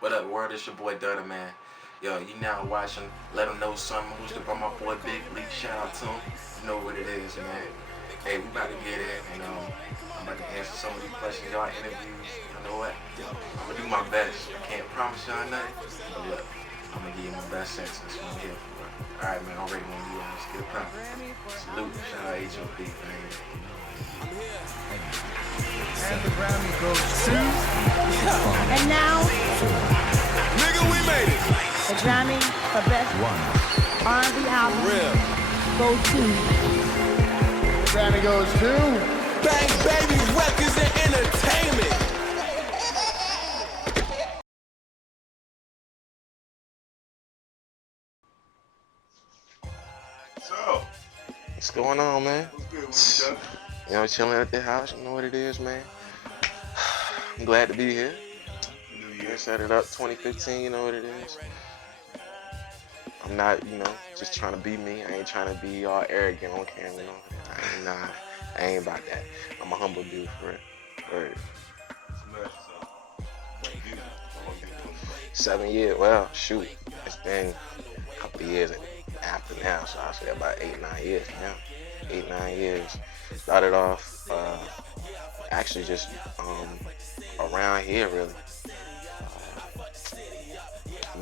What up, word? It's your boy Dadaman. Yo, you now watching Let 'em Know Something, hosted by my boy Big Leak. Shout out to him. You know what it is, man. Hey, we about to get in, and I'm about to answer some of these questions y'all interviews. You know what? I'm gonna do my best. I can't promise y'all nothing, but look, I'm gonna give you my best sense. That's what I'm here for. All right, man. I'm ready when you are. Let's get it pumping. Salute. Shout out HOP, man. And the Grammy goes to... And now, Nigga, we made it. the Grammy for Best R&B Album goes to The Grammy goes to... BangBaby Records and Entertainment. So, What's going on, man? what's good with you, Doug? You know, chilling at the house. You know what it is, man. I'm glad to be here. New I Year. set it up 2015. You know what it is. I'm not, just trying to be me. I ain't trying to be all arrogant on camera. You know? I ain't about that. I'm a humble dude for it. Word. Smash yourself. What you do? How long you been doing this? 7 years. Well, shoot. It's been a couple of years after now, so I'll say about 8-9 years now. 8-9 years. Started off actually just around here, really.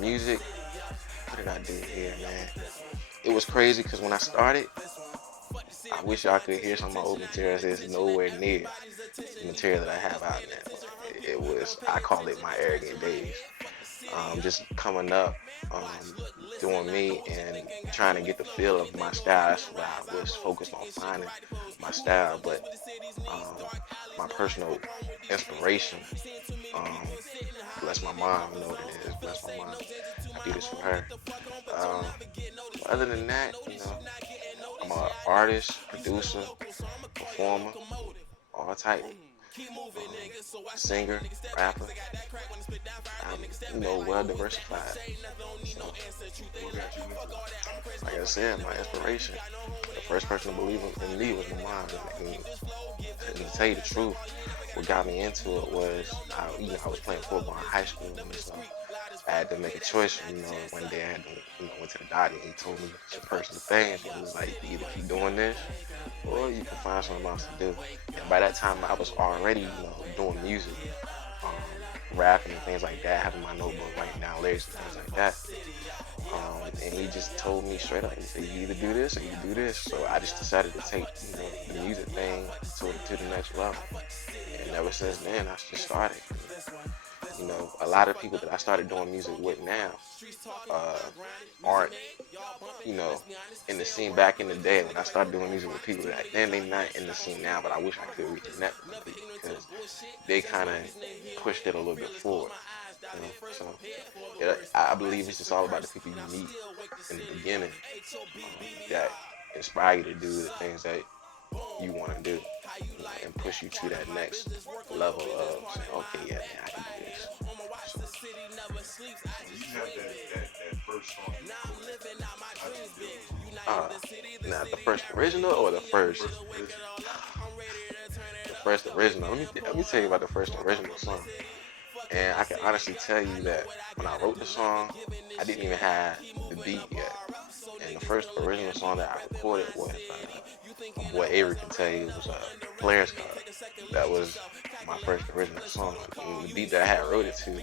Music. What did I do here, man? It was crazy because when I started, I wish y'all could hear some of my old materials. It's nowhere near the material that I have out now. It was, I call it my arrogant days. Just coming up, doing me and trying to get the feel of my style. That's why I was focused on finding my style. But my personal inspiration, bless my mom, you know what it is, bless my mom. I do this for her. Um, Other than that, I'm an artist, producer, performer, all type, singer, rapper. I'm, well diversified. So, What got you into it? like I said, my inspiration, the first person to believe in me was my mom. And to tell you the truth, what got me into it was, I was playing football in high school, and so I had to make a choice. One day I had to, went to the doctor, and he told me it's your personal thing. He was like, you either keep doing this, or you can find something else to do. And by that time, I was already, doing music, rapping and things like that, having my notebook, writing down lyrics and things like that. And he just told me straight up, he said, you either do this or you do this. So I just decided to take, the music thing to the next level. And ever since then, I just started. A lot of people that I started doing music with now aren't, in the scene back in the day when I started doing music with people back then. They're not in the scene now, but I wish I could reconnect with people because they kind of pushed it a little bit forward. So I believe it's just all about the people you meet in the beginning that inspire you to do the things that you want to do, and push you to that next level of saying, okay, yeah, man, I can do this. So, When you have that first song you recorded, how did you feel? now the first original or the first? First original. The first original. Let me tell you about the first original song. And I can honestly tell you that when I wrote the song, I didn't even have the beat yet. And the first original song that I recorded was, my boy Avery can tell you, it was Players Card. That was my first original song. And the beat that I had wrote it to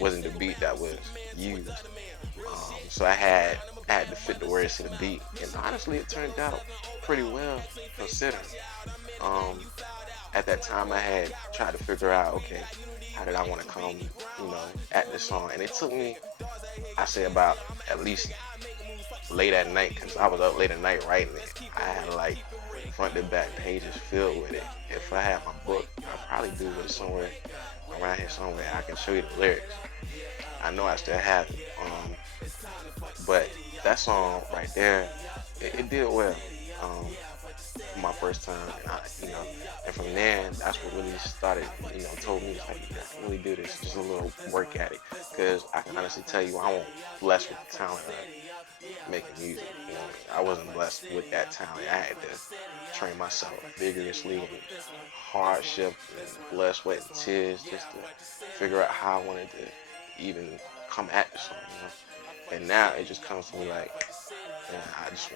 wasn't the beat that was used. So I had to fit the words to the beat. And honestly, it turned out pretty well considering. Um, at that time, I had tried to figure out, okay, how did I want to come, at this song? And it took me, I say, about at least late at night, because I was up late at night writing it. I had like front to back pages filled with it. If I had my book, I'd probably do it somewhere around here somewhere. I can show you the lyrics. I know I still have it. But that song right there, it did well. My first time, and from there, that's what really started, told me, like, I can really do this, just a little work at it, because I can honestly tell you, I wasn't blessed with the talent of making music, I wasn't blessed with that talent. I had to train myself vigorously and hardship and blood, sweat, and tears just to figure out how I wanted to even come at the song, you know. And now it just comes to me like, and I just,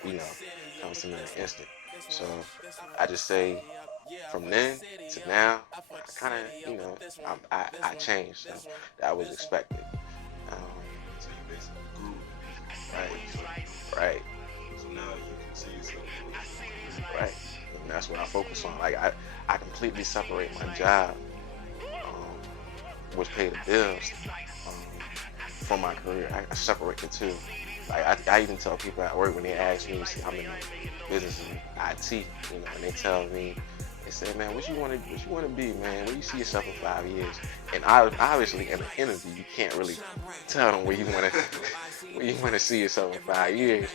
comes to me in an instant. So I just say from then to now, I kind of, I changed. So that was expected. Um, So you basically grew in the right, music. right, So now you can see yourself growing. right. And that's what I focus on. Like I completely separate my job, which pay the bills, um, from my career. I separate the two. Like I even tell people at work when they ask me, see, I'm in business and IT, and they tell me, they say, man, what you want to be, man? Where you see yourself in 5 years? And obviously in an interview, you can't really tell them where you want to where you want to see yourself in 5 years.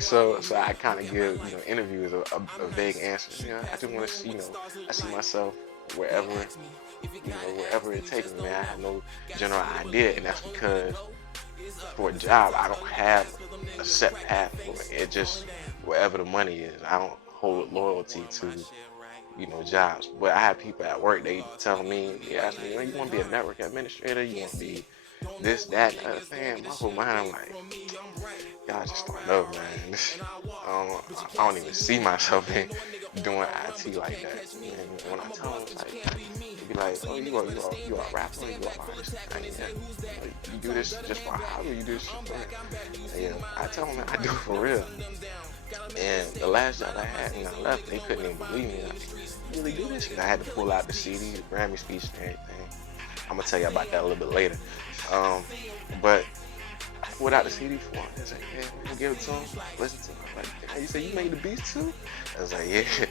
So I kind of give interviews a vague answer. I just want to see, I see myself wherever wherever it takes me. Man, I have no general idea, and that's because for a job, I don't have a set path for it. It just wherever the money is. I don't hold loyalty to jobs. But I have people at work. They tell me, they ask me, you want to be a network administrator? You want to be this, that, and the other thing? My whole mind, I'm like, y'all just don't know, man. I don't even see myself in doing IT like that. And when I tell them, it's like, they be like, oh, you are a rapper, you are an artist. You do this just for a hobby, you do this for fun. Yeah, I tell them, I do it for real. And the last job I had when I left, they couldn't even believe me. Like, you really do this? And I had to pull out the CD, the Grammy speech, and everything. I'm gonna tell you about that a little bit later. But I pulled out the CD for him. He's like, yeah, we'll give it to him, listen to him. Like, hey, you say you made the beats too? I was like, yeah.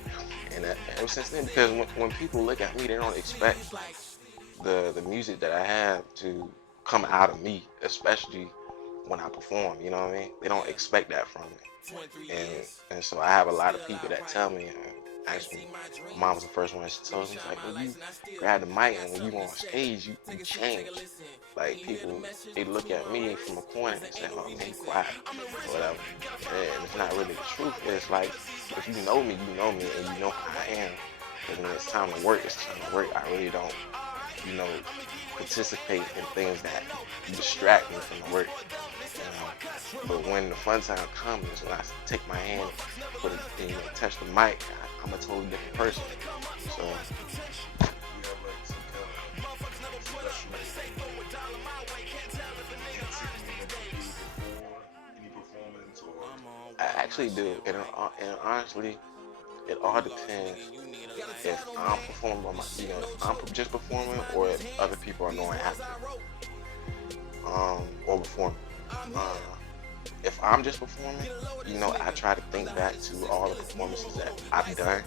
And ever since then, because when people look at me, they don't expect the music that I have to come out of me, especially when I perform. You know what I mean? They don't expect that from me. And so I have a lot of people that tell me, actually, my mom was the first one that told me, like, when you grab the mic and when you on stage, you change. Like, people, they look at me from a corner and say, oh, man, you quiet, or whatever. And it's not really the truth. It's like, if you know me, and you know how I am. Because when it's time to work, it's time to work. I really don't, participate in things that distract me from the work. But when the fun time comes, is when I take my hand, put it, touch the mic, I'm a totally different person. So, You have like some kind of special any performance or I actually do, and honestly, it all depends if I'm performing by if I'm just performing or if other people are going after or performing. If I'm just performing, I try to think back to all the performances that I've done,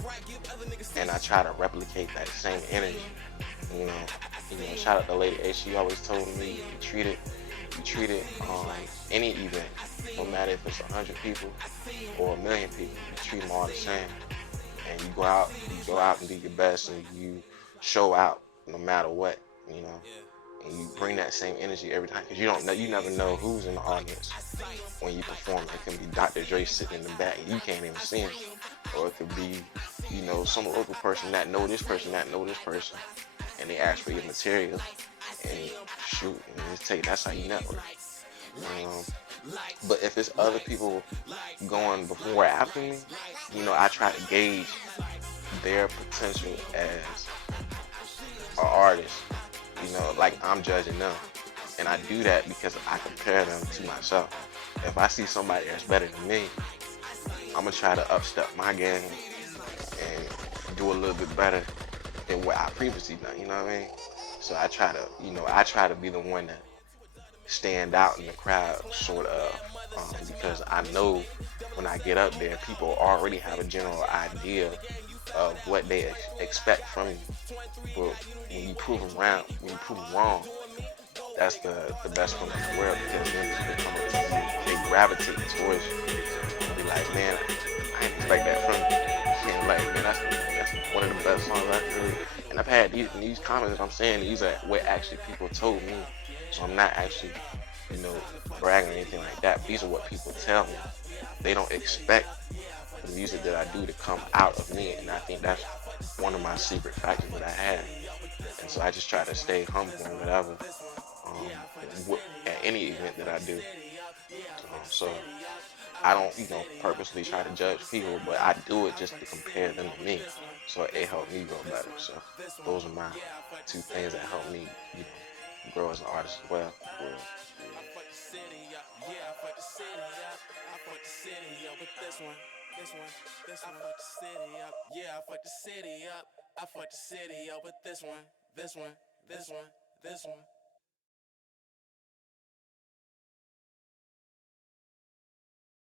and I try to replicate that same energy. You know, shout out to Lady A. She always told me you treat it any event, no matter if it's 100 people or 1,000,000 people, you treat them all the same. And you go out and do your best, and you show out no matter what, and you bring that same energy every time, because you never know who's in the audience when you perform. It can be Dr. Dre sitting in the back and you can't even see him, or it could be some local person that know this person, and they ask for your material and shoot, and just take. That's how you network. But if it's other people going before or after me, I try to gauge their potential as an artist. Like I'm judging them, and I do that because I compare them to myself. If I see somebody that's better than me, I'm gonna try to upstep my game and do a little bit better than what I previously done. You know what I mean? So I try to be the one that stand out in the crowd, sort of, because I know when I get up there, people already have a general idea of what they expect from you. But when you prove them wrong, that's the best one in the world, because then they come up to you, they gravitate towards you, and be like, man, I didn't expect that from you. And like, man, that's one of the best songs I've heard. And I've had these comments that I'm saying, these are what actually people told me. So I'm not actually, bragging or anything like that. These are what people tell me. They don't expect the music that I do to come out of me, and I think that's one of my secret factors that I have. And so I just try to stay humble and whatever, at any event that I do. So I don't, purposely try to judge people, but I do it just to compare them to me. So it helped me grow better. So those are my two things that help me, grow as an artist as well. Well, I fuck the city up, yeah, I fuck the city up. I fuck the city up with this one, this one, this one. I fuck the city up, yeah, I fuck the city up. I fuck the city up with this one, this one, this one, this one.